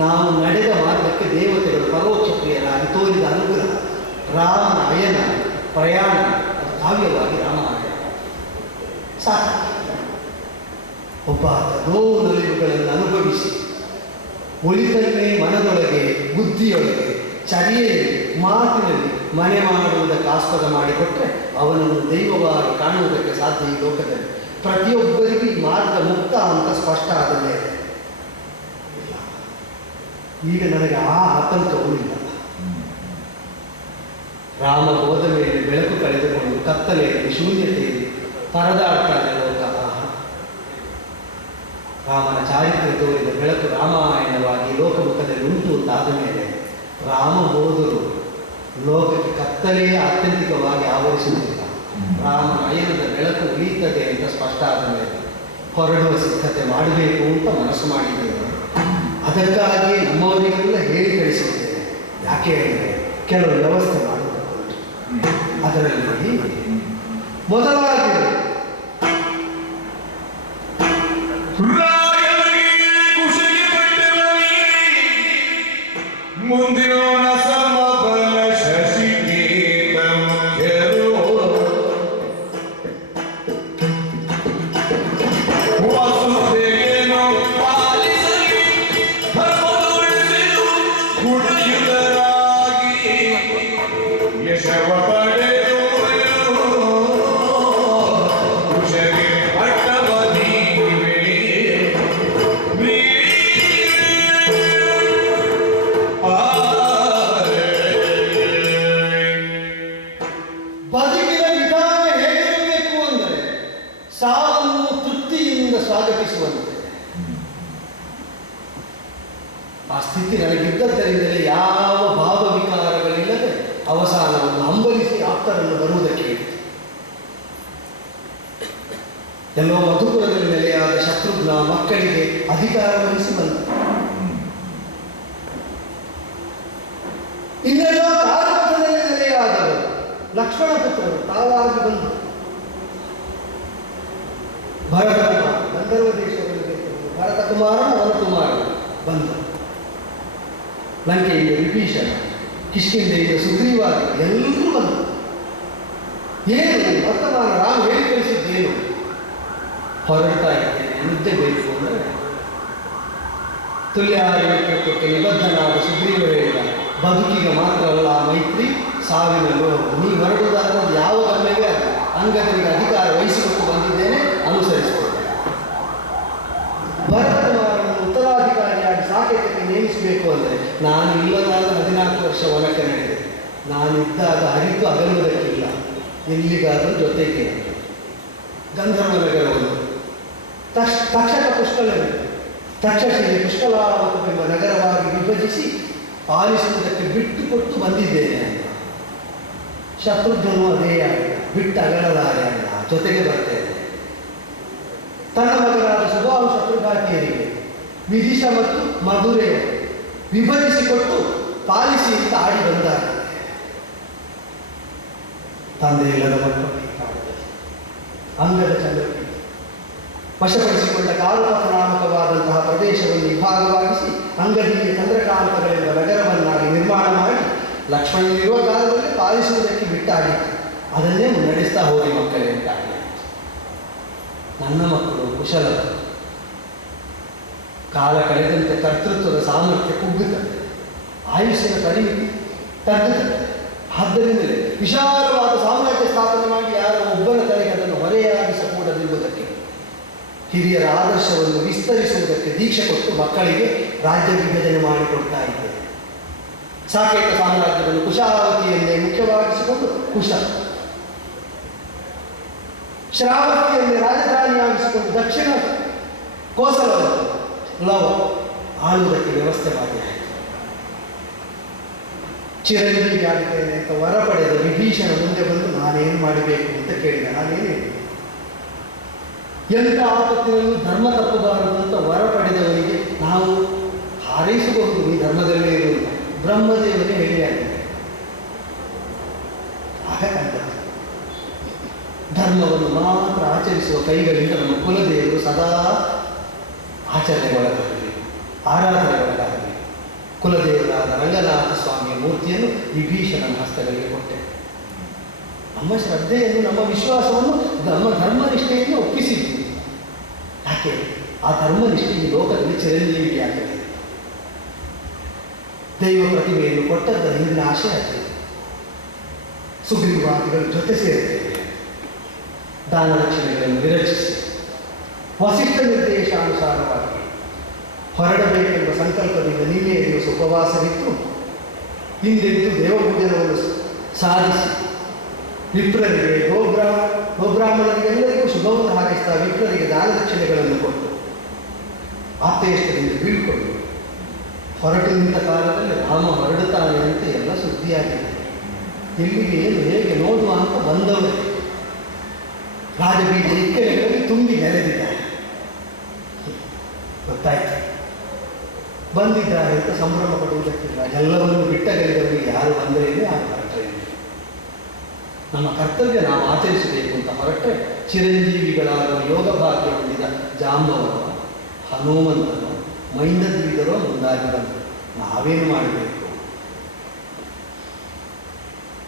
ನಾವು ನಡೆದ ಮಾರ್ಗಕ್ಕೆ ದೇವತೆಗಳು ಪರೋಕ್ಷ ಪ್ರಿಯರಾಗಿ ತೋರಿದ ಅನುಗ್ರಹ, ರಾಮನ ಅಯನ ಪ್ರಯಾಣ, ಅದು ಕಾವ್ಯವಾಗಿ ರಾಮಾಯಣ ಸಾಕು. ಒಬ್ಬ ನೋವು ನಲಿವುಗಳನ್ನು ಅನುಭವಿಸಿ ಒಳಿತನ್ನೇ ಮನದೊಳಗೆ, ಬುದ್ಧಿಯೊಳಗೆ, ಚರ್ಯೆಯಲ್ಲಿ, ಮಾತಿನಲ್ಲಿ ಮನೆ ಮಾಡುವುದಕ್ಕೆ ಆಸ್ಪದ ಮಾಡಿಕೊಟ್ರೆ ಅವನನ್ನು ದೈವವಾಗಿ ಕಾಣುವುದಕ್ಕೆ ಸಾಧ್ಯ. ಈ ಲೋಕದಲ್ಲಿ ಪ್ರತಿಯೊಬ್ಬರಿಗೂ ಈ ಮಾರ್ಗ ಮುಕ್ತ ಅಂತ ಸ್ಪಷ್ಟ ಆದ ಮೇಲೆ ಈಗ ನನಗೆ ಆ ಆತಂಕವೂ ಇಲ್ಲ. ರಾಮ ಹೋದ ಮೇಲೆ ಬೆಳಕು ಕಳೆದುಕೊಂಡು ಕತ್ತಲೆಯಲ್ಲಿ, ಶೂನ್ಯತೆಯಲ್ಲಿ ಪರದಾಡ್ತಾನೆ ಲೋಕ. ರಾಮನ ಚಾರಿತ್ರ್ಯ ತೋರಿದ ಬೆಳಕು ರಾಮಾಯಣವಾಗಿ ಲೋಕಮುಖದಲ್ಲಿ ಉಂಟು ಅಂತಾದ ಮೇಲೆ ರಾಮ ಹೋದರೂ ಲೋಕಕ್ಕೆ ಕತ್ತಲೆಯೇ ಆತ್ಯಂತಿಕವಾಗಿ ಆವರಿಸುವುದಿಲ್ಲ. ರಾಮನ ಅಯನದ ಬೆಳಕು ಉಳಿಯುತ್ತದೆ ಅಂತ ಸ್ಪಷ್ಟ ಆದ ಮೇಲೆ ಹೊರಡುವ ಸಿದ್ಧತೆ ಮಾಡಬೇಕು ಅಂತ ಮನಸ್ಸು ಮಾಡಿದ್ದೇವೆ. ಅದಕ್ಕಾಗಿಯೇ ನಮ್ಮವರಿಗೆಲ್ಲ ಹೇಳಿ ಕಳಿಸುತ್ತೇವೆ. ಯಾಕೆ ಹೇಳಿದರೆ ಕೆಲವು ವ್ಯವಸ್ಥೆ ಮಾಡಬೇಕು. ಅದರಲ್ಲಿ ಮೊದಲಾಗಿ ಮುಂದಿನ ಸಮಬಲ ಶಶಿಕೇತ ಮುಖ್ಯರು ವಸುಧೆಯನ್ನು ಪಾಲಿಸಲಿ ಧರ್ಮದುಳಿಸಿದು ಕುಡಿಯುವುದರಾಗಿ ಯಶವ ಪಡೆಯುವರು ಕುಶಗೆ ಅಟ್ಟಬದಿ ಬದುಕಿನ ವಿಧಾನ ಹೇಗಿರಬೇಕು ಅಂದರೆ ಸಾವನ್ನು ತೃಪ್ತಿಯಿಂದ ಸ್ವಾಗತಿಸುವಂತೆ. ಆ ಸ್ಥಿತಿ ನನಗಿದ್ದದ್ದರಿಂದಲೇ ಯಾವ ಭಾವವಿಕಾರಗಳಿಲ್ಲದೆ ಅವಸಾನವನ್ನು ಹಂಬಲಿಸಿ ಆಪ್ತರನ್ನು ಬರುವುದಕ್ಕೆ ಎಲ್ಲೋ ಮಧುಪುರದಲ್ಲಿ ನೆಲೆಯಾದ ಶತ್ರುಘ್ನ ಮಕ್ಕಳಿಗೆ ಅಧಿಕಾರ ವಹಿಸಿ ಬಂದ. ಇನ್ನೆಲ್ಲೋ ಕಾಲಪಥದಲ್ಲಿ ನೆಲೆಯಾದರು ಲಕ್ಷ್ಮಣ ಪುತ್ರರು ತಾವಾಗಿ ಬಂದರು. ಭರತ ಗಂಧರ್ವ ದೇಶಗಳಿಗೆ ಭರತ ಕುಮಾರ ಅವನ ಕುಮಾರ ಬಂದರು. ಲಂಕೆಯಿಂದ ವಿಭೀಷಣ, ಕಿಷ್ಕಿಂಧೆಯಿಂದ ಸುಗ್ರೀವಾದಿ ಎಲ್ಲರೂ ಬಂದರು. ಏನು ವರ್ತಮಾನ ರಾಮ ಹೇಳಿ ಕಳಿಸಿದ್ದೇನು? ಹೊರಡ್ತಾ ಇದ್ದೇನೆ, ನಿದ್ದೆ ಬೇಕು ಅಂದರೆ ತುಲ್ಯಾರಿಕೆ ನಿಬದ್ಧನಾದ ಸುಗ್ರೀವ ಹೇಳಿದ, ಬದುಕಿಗೆ ಮಾತ್ರವಲ್ಲ ಮೈತ್ರಿ, ಸಾವಿನಲ್ಲೂ ನೀ ಹೊರಡುವುದಾದ ಯಾವ ಗಮ್ಯವೇ ಅಲ್ಲ. ಅಂಗದರಿಗೆ ಅಧಿಕಾರ ವಹಿಸಿಕೊಟ್ಟು ಬಂದಿದ್ದೇನೆ, ಅನುಸರಿಸಿಕೊಳ್ಳ. ಭರತಕುಮಾರನನ್ನು ಉತ್ತರಾಧಿಕಾರಿಯಾಗಿ ಸಾಕೇತಕ್ಕೆ ನೇಮಿಸಬೇಕು ಅಂದರೆ ನಾನು ಇಲ್ಲದಾದ 14 ವರ್ಷ ಒನಕೆ ನಡೆದೆ. ನಾನಿದ್ದಾಗ ಅರಿತು ಅಗಲುವುದಕ್ಕಿಲ್ಲ, ಎಲ್ಲಿಗಾದರೂ ಜೊತೆಗೆ ಗಂಧರ್ವ ನಗರವನ್ನು ತಕ್ಷಕ ಪುಷ್ಕಲವಿದೆ. ತಕ್ಷಶಿಲೆ ಪುಷ್ಕಲಾವತವೆಂಬ ನಗರವಾಗಿ ವಿಭಜಿಸಿ ಪಾಲಿಸುವುದಕ್ಕೆ ಬಿಟ್ಟು ಕೊಟ್ಟು ಬಂದಿದ್ದೇನೆ ಅಂತ. ಶತ್ರುಘ್ನನು ಅದೇ ಆಗಿದೆ, ಬಿಟ್ಟು ಅಗಲಲಾರೆ ಅಲ್ಲ, ಜೊತೆಗೆ ಬರ್ತೇನೆ. ತನ್ನ ಮಗನಾದ ಸುಭಾವ ಶತ್ರುಘಾಟಿಯರಿಗೆ ವಿದಿಶ ಮತ್ತು ಮಧುರೆ ವಿಭಜಿಸಿಕೊಟ್ಟು ಪಾಲಿಸಿ ಅಂತ ಆಡಿ ಬಂದಾರೆ. ತಂದೆ ಇಲ್ಲದ ಮಕ್ಕಳು ಅಂಗದ ಚಂದ್ರಕ್ಕೆ ವಶಪಡಿಸಿಕೊಂಡ ಕಾಲುಪಥ ನಾಮಕವಾದಂತಹ ಪ್ರದೇಶವನ್ನು ವಿಭಾಗವಾಗಿಸಿ ಅಂಗಡಿಗೆ ಚಂದ್ರಕಾಂತಗಳೆಂಬ ನಗರವನ್ನಾಗಿ ನಿರ್ಮಾಣ ಮಾಡಿ ಲಕ್ಷ್ಮಣನಿರುವ ಕಾಲದಲ್ಲಿ ಪಾಲಿಸುವುದಕ್ಕೆ ಬಿಟ್ಟಾಗಿತ್ತು. ಅದನ್ನೇ ಮುನ್ನಡೆಸ್ತಾ ಹೋಗಿ ಮಕ್ಕಳೇ ಅಂತಾಗಿ. ನನ್ನ ಮಕ್ಕಳು ಕುಶಲ, ಕಾಲ ಕಳೆದಂತೆ ಕರ್ತೃತ್ವದ ಸಾಮರ್ಥ್ಯ ಕುಗ್ಗುತ್ತದೆ, ಆಯುಷ್ಯನ ಪರಿಮಿತಿ ತಗ್ಗುತ್ತದೆ. ಆದ್ದರಿಂದಲೇ ವಿಶಾಲವಾದ ಸಾಮ್ರಾಜ್ಯ ಸ್ಥಾಪನೆ ಮಾಡಿ ಯಾರೋ ಒಬ್ಬನ ತಲೆಗೆ ಅದನ್ನು ಹೊರೆಯಾಗಿಸಕೂಡದಿರುವುದಕ್ಕೆ, ಹಿರಿಯರ ಆದರ್ಶವನ್ನು ವಿಸ್ತರಿಸುವುದಕ್ಕೆ ದೀಕ್ಷೆ ಕೊಟ್ಟು ಮಕ್ಕಳಿಗೆ ರಾಜ್ಯ ವಿಭಜನೆ ಮಾಡಿಕೊಡ್ತಾ ಇದ್ದೇವೆ. ಸಾಕೇತ ಸಾಮ್ರಾಜ್ಯವನ್ನು ಕುಶಾವತಿಯನ್ನೇ ಮುಖ್ಯವಾಗಿಸಿಕೊಂಡು ಕುಶ, ಶ್ರಾವತಿಯನ್ನೇ ರಾಜಧಾನಿಯಾಗಿಸಿಕೊಂಡು ದಕ್ಷಿಣ ಕೋಸಲವನ್ನು ಲವ ಆಳುವುದಕ್ಕೆ ವ್ಯವಸ್ಥೆ ಮಾಡಿ ಆಯಿತು. ಚಿರಂಜೀವಿ ಆಗಿದ್ದೇನೆ ಅಂತ ವರ ಪಡೆದ ವಿಭೀಷಣ ಮುಂದೆ ಬಂದು ನಾನೇನು ಮಾಡಬೇಕು ಅಂತ ಕೇಳಿದ. ನಾನೇನು ಎಂಥ ಆಪತ್ತಿನಲ್ಲೂ ಧರ್ಮ ತಪ್ಪಬಾರದು ಅಂತ ವರ ಪಡೆದವನಿಗೆ ನಾವು ಹಾರೈಸಬಹುದು, ಈ ಧರ್ಮದಲ್ಲೇ ಇರುವುದು ಬ್ರಹ್ಮದೇವನೇ ಹೇಳಿಯಾಗಿದೆ. ಆಗ ಕಂಡ ಧರ್ಮವನ್ನು ಮಾತ್ರ ಆಚರಿಸುವ ಕೈಗಳಿಂದ ನಮ್ಮ ಕುಲದೇವರು ಸದಾ ಆಚರಣೆಗೊಳಗಾಗಲಿ, ಆರಾಧನೆಗೊಳಗಾಗಲಿ. ಕುಲದೇವರಾದ ರಂಗನಾಥ ಸ್ವಾಮಿಯ ಮೂರ್ತಿಯನ್ನು ವಿಭೀಷಣನ ಹಸ್ತಗಳಿಗೆ ಕೊಟ್ಟೆ. ನಮ್ಮ ಶ್ರದ್ಧೆಯನ್ನು, ನಮ್ಮ ವಿಶ್ವಾಸವನ್ನು, ನಮ್ಮ ಧರ್ಮನಿಷ್ಠೆಯನ್ನು ಒಪ್ಪಿಸಿದ್ವಿ. ಯಾಕೆ? ಆ ಧರ್ಮನಿಷ್ಠೆಗೆ ಲೋಕದಲ್ಲಿ ಚಿರಂಜೀವಿಯಾಗಲಿ. ದೈವ ಪ್ರತಿಭೆಯನ್ನು ಕೊಟ್ಟದ್ದರ ಹಿಂದಿನ ಆಶೆ ಆಗ್ತದೆ. ಸುಗ್ರೀವಾದಿಗಳ ಜೊತೆ ಸೇರುತ್ತೇವೆ, ದಾನ ಲಕ್ಷಣಗಳನ್ನು ವಿರಚಿಸಿ ವಸಿಷ್ಠ ನಿರ್ದೇಶಾನುಸಾರವಾಗಿ ಹೊರಡಬೇಕೆಂಬ ಸಂಕಲ್ಪದಿಂದ ನೀನೇ ದಿವಸ ಉಪವಾಸವಿತ್ತು ಹಿಂದೆಂದು ದೇವಪೂಜನವನ್ನು ಸಾಧಿಸಿ ವಿಪ್ರರಿಗೆ ಗೋಬ್ರಾಹ್ಮಣರಿಗೆಲ್ಲರಿಗೂ ಶುಭವನ್ನು ಹಾಕಿಸ್ತಾ ವಿಪ್ರರಿಗೆ ದಾನ ದಕ್ಷಿಣೆಗಳನ್ನು ಕೊಟ್ಟು ಆಪ್ತೇಷ್ಟದಿಂದ ಬೀಳ್ಕೊಂಡು ಹೊರಟು ನಿಂತ ಕಾಲದಲ್ಲಿ ರಾಮ ಹೊರಡುತ್ತಾನೆ ಅಂತ ಎಲ್ಲ ಸುದ್ದಿಯಾಗಿದೆ. ಎಲ್ಲಿಗೆ ಏನು ಹೇಗೆ ನೋಡುವ ಅಂತ ಬಂದವರು ರಾಜಬೀದಿ ಇಕ್ಕೆಲೆಗಳಲ್ಲಿ ತುಂಬಿ ನೆರೆದಿದ್ದಾರೆ. ಗೊತ್ತಾಯ್ತು, ಬಂದಿದ್ದಾರೆ ಅಂತ ಸಂಭ್ರಮ ಪಡುವುದಕ್ಕಿಲ್ಲ. ಎಲ್ಲವನ್ನು ಬಿಟ್ಟಗಲಿದವರಿಗೆ ಯಾರು ಬಂದರೇನೆ ಯಾರು ಹೊರಟ್ರೆ ನಮ್ಮ ಕರ್ತವ್ಯ ನಾವು ಆಚರಿಸಬೇಕು ಅಂತ ಹೊರಟ್ರೆ ಚಿರಂಜೀವಿಗಳಾದ ಯೋಗ ಭಾಗ್ಯ ಹೊಂದಿದ ಜಾಂಬವರು, ಹನುಮಂತನು, ಮೈಂದದ್ವಿಗರು ಮುಂದಾಗಿ ಬಂದರು. ನಾವೇನು ಮಾಡಬೇಕು?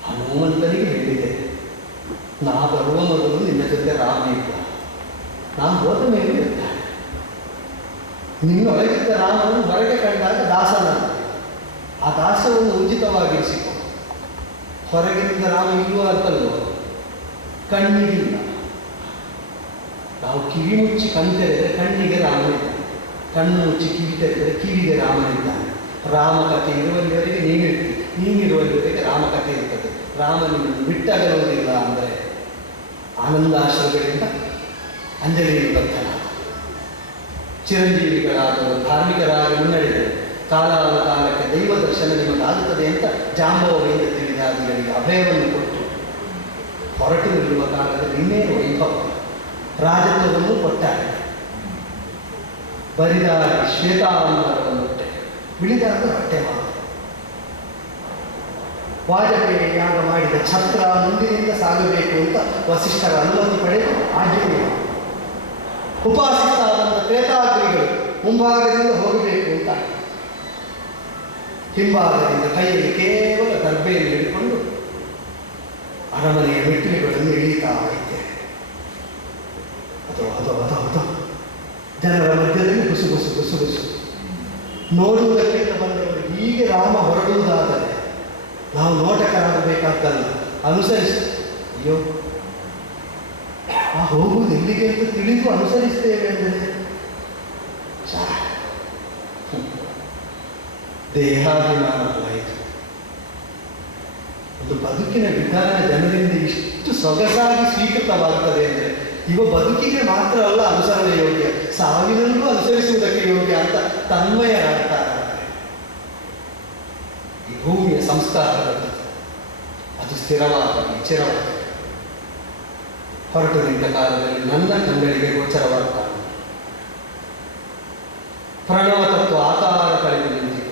ಹನುಮಂತನಿಗೆ ಹೇಳಿದೆ, ನಾ ಬರುವ ಮೊದಲು ನಿನ್ನ ಜೊತೆ ರಾಮ ಇದ್ದ, ನಾನು ಹೋದ ಮೇಲೆ ಇರ್ತಾನೆ. ನಿನ್ನೊಳಗಿದ್ದ ರಾಮನು ಹೊರಗೆ ಕಂಡಾಗ ದಾಸನ, ಆ ದಾಸವನ್ನು ಉಚಿತವಾಗಿರಿಸಿಕೊ. ಹೊರಗಿನಿಂದ ರಾಮ ಇಲ್ಲೂ ಅಂತಲ್ಲೋ, ಕಣ್ಣಿಗಿಲ್ಲ. ನಾವು ಕಿವಿ ಮುಚ್ಚಿ ಕಣ್ ತೆರೆದರೆ ಕಣ್ಣಿಗೆ ರಾಮನಿದ್ದಾನೆ, ಕಣ್ಣು ಮುಚ್ಚಿ ಕಿವಿ ತೆರೆದರೆ ಕಿವಿಗೆ ರಾಮನಿದ್ದಾನೆ. ರಾಮಕಥೆ ಇರುವಲ್ಲಿವರೆಗೆ ನೀನಿರ್ತೀವಿ, ನೀನಿರುವಲ್ಲಿವರೆಗೆ ರಾಮಕಥೆ ಇರ್ತದೆ. ರಾಮನಿನ್ನು ಬಿಟ್ಟಗಲುವುದಿಲ್ಲ ಅಂದರೆ ಆನಂದಾಶ್ರಗಳಿಂದ ಅಂಜಲಿಯಲ್ಲಿ ಬರ್ತನ ಚಿರಂಜೀವಿಗಳಾದವರು ಧಾರ್ಮಿಕರಾಗಿ ಮುನ್ನಡೆದರು. ಕಾಲಾನುಕಾಲಕ್ಕೆ ದೈವ ದರ್ಶನ ನಿಮಗಾಗುತ್ತದೆ ಅಂತ ಜಾಂಬವರಿಂದ ತಿಳಿದಾದಿಗಳಿಗೆ ಅಭಯವನ್ನು ಕೊಟ್ಟು ಹೊರಟು ನಿಲ್ಲುವ ಕಾಲದಲ್ಲಿ ಇನ್ನೇನು ವೈಭವ. ರಾಜತ್ವವನ್ನು ಕೊಟ್ಟಾರೆ. ಬರಿದಾರಿ ಶ್ವೇತಾಂಬರವನ್ನು ಬಿಳಿದಾದ ಬಟ್ಟೆ ಮಾತ್ರ. ವಾಜಪೇಯಿ ಯಾಗ ಮಾಡಿದ ಛತ್ರ ಮುಂದಿನಿಂದ ಸಾಗಬೇಕು ಅಂತ ವಸಿಷ್ಠರ ಅನುಮತಿ ಪಡೆದು ಆಜ್ಞೆ. ಉಪಾಸಿತಾದಂಥ ತ್ರೇತಾಗ್ನಿಗಳು ಮುಂಭಾಗದಿಂದ ಹೋಗಬೇಕು ಅಂತ ಹಿಂಭಾಗದಿಂದ ಕೈಯಲ್ಲಿ ಕೇವಲ ದರ್ಬೆಯನ್ನು ಹಿಡಿದುಕೊಂಡು ಅರಮನೆಯ ಮೆಟ್ಟಿಲುಗಳನ್ನು ಇಳಿತಾ ಇದ್ದೆ. ಅದು ಜನರ ಮಧ್ಯದಲ್ಲಿ ಗುಸು ನೋಡುವುದಕ್ಕಿಂತ ಬಂದವರು ಹೀಗೆ ರಾಮ ಹೊರಡುವುದಾದರೆ ನಾವು ನೋಟಕರಾಗಬೇಕಾದ್ದಲ್ಲ, ಅನುಸರಿಸಿ. ಅಯ್ಯೋ, ಆ ಹೋಗುವುದು ಎಲ್ಲಿಗೆ ಅಂತ ತಿಳಿದು ಅನುಸರಿಸ್ತೇವೆ ಅಂದರೆ ದೇಹಾಭಿಮಾನವಲ್ಲ ಇದು. ಒಂದು ಬದುಕಿನ ವಿಧಾನ ಜನರಿಂದ ಇಷ್ಟು ಸೊಗಸಾಗಿ ಸ್ವೀಕೃತವಾಗ್ತದೆ ಅಂದರೆ ಇವ ಬದುಕಿಗೆ ಮಾತ್ರ ಅಲ್ಲ ಅನುಸರಣೆ ಯೋಗ್ಯ, ಸಾವಿನಲ್ಲೂ ಅನುಸರಿಸುವುದಕ್ಕೆ ಯೋಗ್ಯ ಅಂತ ತನ್ಮಯರಾಗ್ತಾರೆ. ಈ ಭೂಮಿಯ ಸಂಸ್ಕಾರದಲ್ಲಿ ಅದು ಸ್ಥಿರವಾಗಿ ಚಿರವಾಗಿ ಹೊರಟು ನಿಂತ ಕಾಲದಲ್ಲಿ ನನ್ನ ಕಣ್ಗಳಿಗೆ ಗೋಚರವಾಗ್ತಾನೆ. ಪ್ರಣವ ತತ್ವ ಆಕಾರ ಕಳೆದು ನಿಂತಿದೆ.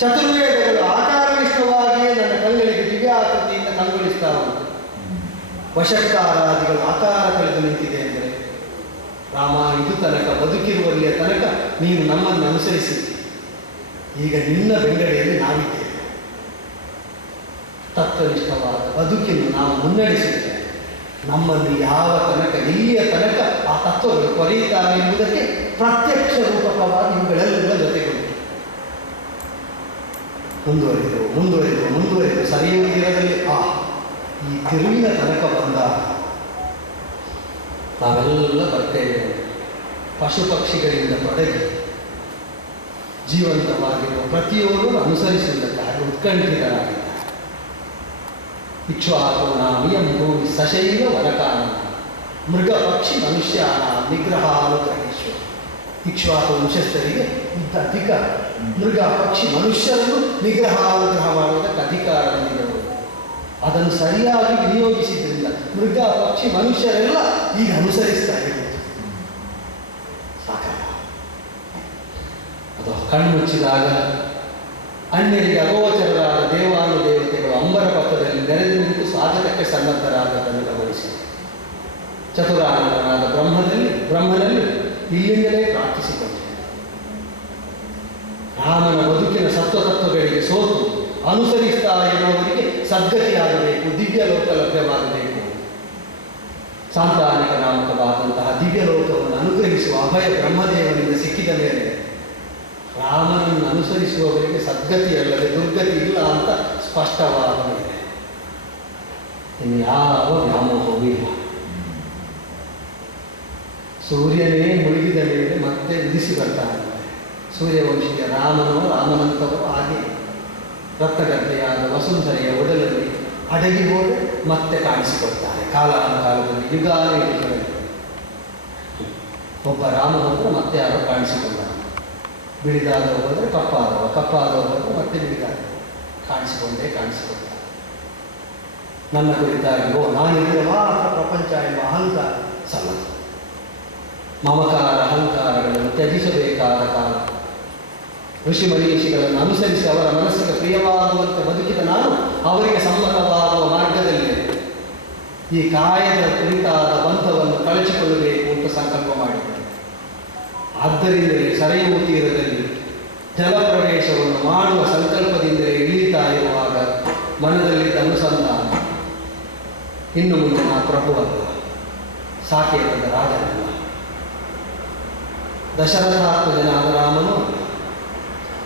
ಚತುರ್ವೇದಗಳು ಆಕಾರವಿಷ್ಟವಾಗಿಯೇ ನನ್ನ ಕಣ್ಗಳಿಗೆ ದಿವ್ಯಾಕೃತಿಯಿಂದ ಕಂಗೊಳಿಸ್ತಾ ಉಂಟು. ವಶಕ್ಕಾರಾದಿಗಳು ಆಕಾರ ಕಳೆದು ನಿಂತಿದೆ ಅಂದರೆ ರಾಮ ಇದು ತನಕ ಬದುಕಿರುವಲ್ಲಿಯ ತನಕ ನೀನು ನಮ್ಮನ್ನು ಅನುಸರಿಸಿ ಈಗ ನಿನ್ನ ಬೆಂಗಡೆಯಲ್ಲಿ ನಾವಿದ್ದೇವೆ. ತತ್ವನಿಷ್ಠವಾದ ಬದುಕಿನ್ನು ನಾವು ಮುನ್ನಡೆಸಿದ್ದೇವೆ. ನಮ್ಮಲ್ಲಿ ಯಾವ ತನಕ ಎಲ್ಲಿಯ ತನಕ ಆ ತತ್ವಗಳು ಕೊರೆಯುತ್ತಾರೆ ಎಂಬುದಕ್ಕೆ ಪ್ರತ್ಯಕ್ಷ ರೂಪಕವಾಗಿ ಇವುಗಳೆಲ್ಲ ಜೊತೆಗೊಂಡು ಮುಂದುವರಿದು ಸರಿಯುವ ತೀರದಲ್ಲಿ ಈ ತಿರುವಿನ ತನಕ ಬಂದಾಗ ನಾವೆಲ್ಲ ಬರ್ತೇವೆ. ಪಶು ಪಕ್ಷಿಗಳಿಂದ ತೊಡಗಿ ಜೀವಂತವಾಗಿರುವ ಪ್ರತಿಯೊಬ್ಬರು ಅನುಸರಿಸುವುದಕ್ಕಾಗಿ ಉತ್ಕಂಠಿತರಾಗಿದ್ದಾರೆ. ಇಕ್ಷ್ವಾಕುನಾಮಿಯಂ ಭೂಮಿ ಸಶೈವ ವರಕಾನ ಮೃಗ ಪಕ್ಷಿ ಮನುಷ್ಯ ನಿಗ್ರಹಾನುಗ್ರಹೇಶ್ವರ. ಇಕ್ಷ್ವಾಕು ವಂಶಸ್ಥರಿಗೆ ಇಂಥ ಅಧಿಕಾರ, ಮೃಗ ಪಕ್ಷಿ ಮನುಷ್ಯರನ್ನು ನಿಗ್ರಹಾನುಗ್ರಹ ಮಾಡುವುದಕ್ಕೆ ಅಧಿಕಾರ ಹೊಂದಿದವರು. ಅದನ್ನು ಸರಿಯಾಗಿ ವಿನಿಯೋಗಿಸಿದ್ರಿಂದ ಮೃಗ ಪಕ್ಷಿ ಮನುಷ್ಯರೆಲ್ಲ ಈಗ ಅನುಸರಿಸ್ತಾ ಇರುವುದು. ಸಾಕಲ್ಲ ಅದು ಕಣ್ಮುಚ್ಚಿದಾಗ ಅನ್ಯರಿಗೆ ಅಗೋಚರರಾದ ದೇವಾನುದೇವತೆಗಳು ಅಂಬರ ಪಕ್ಕದಲ್ಲಿ ನೆರೆದು ನಿಂತು ಸ್ವಾಗತಕ್ಕೆ ಸನ್ನದ್ಧರಾದದನ್ನು ಗಮನಿಸಿ ಚತುರಾನಂದನಾದ ಬ್ರಹ್ಮನಲ್ಲಿ ಇಲ್ಲಿಂದಲೇ ಪ್ರಾರ್ಥಿಸಿಕೊಂಡೆ. ರಾಮನ ಬದುಕಿನ ಸತ್ವತತ್ವಗಳಿಗೆ ಸೋತು ಅನುಸರಿಸ್ತಾ ಇರುವವರಿಗೆ ಸದ್ಗತಿಯಾಗಬೇಕು, ದಿವ್ಯ ಲೋಕ ಲಭ್ಯವಾಗಬೇಕು. ಸಾಂತಾನಿಕ ನಾಮಕವಾದಂತಹ ದಿವ್ಯ ಲೋಕವನ್ನು ಅನುಗ್ರಹಿಸುವ ಅಭಯ ಬ್ರಹ್ಮದೇವನಿಂದ ಸಿಕ್ಕಿದ ಮೇಲೆ ರಾಮನನ್ನು ಅನುಸರಿಸುವವರಿಗೆ ಸದ್ಗತಿ ಅಲ್ಲದೆ ದುರ್ಗತಿ ಇಲ್ಲ ಅಂತ ಸ್ಪಷ್ಟವಾದ ಮೇಲೆ ಇನ್ನು ಯಾವ ವ್ಯಾಮೋಹವೂ ಇಲ್ಲ. ಸೂರ್ಯನೇ ಮುಳುಗಿದ ಮೇಲೆ ಮತ್ತೆ ಉದಿಸಿ ಬರ್ತಾನೆ. ಸೂರ್ಯವಂಶೀಯ ರಾಮನಂತವರು ಹಾಗೆ ರಕ್ತಗರ್ಭೆಯಾದ ವಸುಂಧರೆಯ ಒಡಲಲ್ಲಿ ಅಡಗಿ ಹೋಗಿ ಮತ್ತೆ ಕಾಣಿಸಿಕೊಡ್ತಾರೆ. ಕಾಲಾನುಕಾಲದಲ್ಲಿ ಯುಗಾಯುಗಗಳಲ್ಲಿ ಒಬ್ಬ ರಾಮನಂತರ ಮತ್ತೆ ಯಾರೋ ಕಾಣಿಸಿಕೊಂಡ. ಬಿಳಿದಾದವ ಹೋದರೆ ಕಪ್ಪಾದವ ಹೋದರೆ ಮತ್ತೆ ಬಿಳಿದಾದ ಕಾಣಿಸಿಕೊಡ್ತಾರೆ. ನನ್ನ ಕುರಿತಾಗಿ ನಾನಿದ್ರೆ ಮಾತ್ರ ಪ್ರಪಂಚ ಎಂಬ ಅಹಂಕಾರ ಸಲ್ಲದು. ಮಮಕಾರ ಅಹಂಕಾರಗಳನ್ನು ತ್ಯಜಿಸಬೇಕಾದ ಕಾಲ. ಋಷಿ ಮನೀಷಿಗಳನ್ನು ಅನುಸರಿಸಿ ಅವರ ಮನಸ್ಸಿಗೆ ಪ್ರಿಯವಾಗುವಂತೆ ಬದುಕಿದ ನಾನು ಅವರಿಗೆ ಸಮ್ಮತವಾಗುವ ಮಾರ್ಗದಲ್ಲಿ ಈ ಕಾಯದ ಕುರಿತಾದ ಬಂಧವನ್ನು ಕಳಚಿಕೊಳ್ಳಬೇಕು ಅಂತ ಸಂಕಲ್ಪ ಮಾಡಿದ್ದೆ. ಆದ್ದರಿಂದಲೇ ಸರೆಯುವ ತೀರದಲ್ಲಿ ಜಲಪ್ರವೇಶವನ್ನು ಮಾಡುವ ಸಂಕಲ್ಪದಿಂದಲೇ ಇಳಿತಾ ಇರುವಾಗ ಮನದಲ್ಲಿ ಅನುಸಂಧಾನ, ಇನ್ನು ಮುಂದೆ ನಾ ಪ್ರಭುವಲ್ಲ, ಸಾಕೇತದ ರಾಜನಲ್ಲ, ದಶರಥಾತ್ಮಜನಾದ ರಾಮನೂ ಅಲ್ಲ,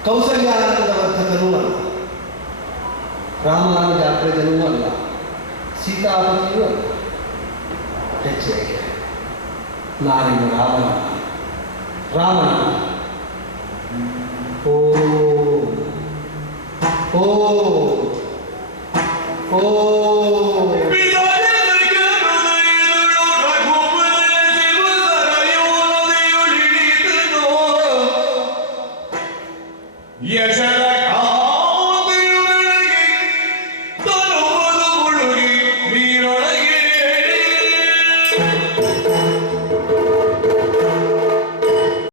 ಕೌಸಲ್ಯಾನಂದವರ್ಧಕನೂ ಅಲ್ಲ, ರಾಮಾನುಜಾಗ್ರಜನೂ ಅಲ್ಲ, ಸೀತಾಪತಿಯೂ ಅಲ್ಲ. ಹೆಚ್ಚಿಗೆ ನಾನಿನ್ನು ರಾಮನ ಓ ಓ ಓ Yes,